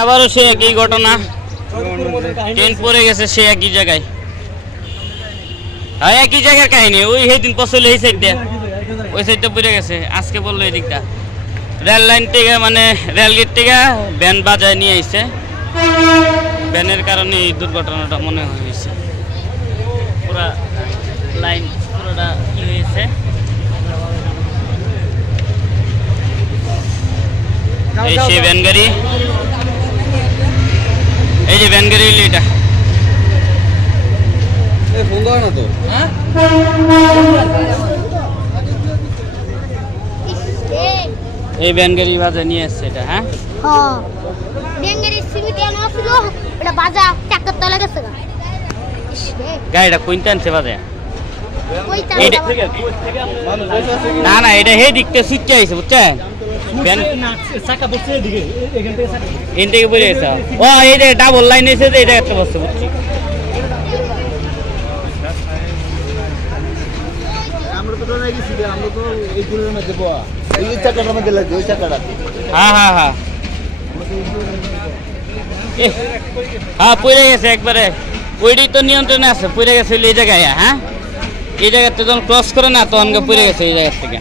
আবারও সে একই ঘটনা, ট্রেন পড়ে গেছে সে একই জায়গায়। হ্যাঁ একই জায়গার কাহিনী, ওই সেদিন পছন্দ এই সাইড দিয়ে, ওই সাইডটা পড়ে গেছে, আজকে বললো এই দিকটা। রেল লাইন থেকে মানে রেলগেট থেকে ভ্যান বাজায় নিয়ে আসছে, ভ্যানের কারণে এই দুর্ঘটনাটা মনে হয়েছে। পুরা লাইন পুরোটা কি হয়েছে, এই সে ভ্যান গাড়ি, এই যে ভ্যান গাড়ি এটা এই ভ্যান গাড়ি বাজায় নিয়ে আসছে এটা। হ্যাঁ গাড়িটা কোনটা আনছে বাজে? না না এটা হে দিকতে সুচ্চা আইছে বুঝছেন, এন থেকে পড়ে গেছে। ও এই যে ডাবল লাইন এসে এটা একটা বস্তু বুঝছি। হ্যাঁ হ্যাঁ হ্যাঁ হ্যাঁ পড়ে গেছে একবারে, ওইটাই তো নিয়ন্ত্রণে আছে, পড়ে গেছে এই জায়গায়। হ্যাঁ এই জায়গাতে যখন ক্রস করে না তখন পড়ে গেছে এই জায়গা থেকে।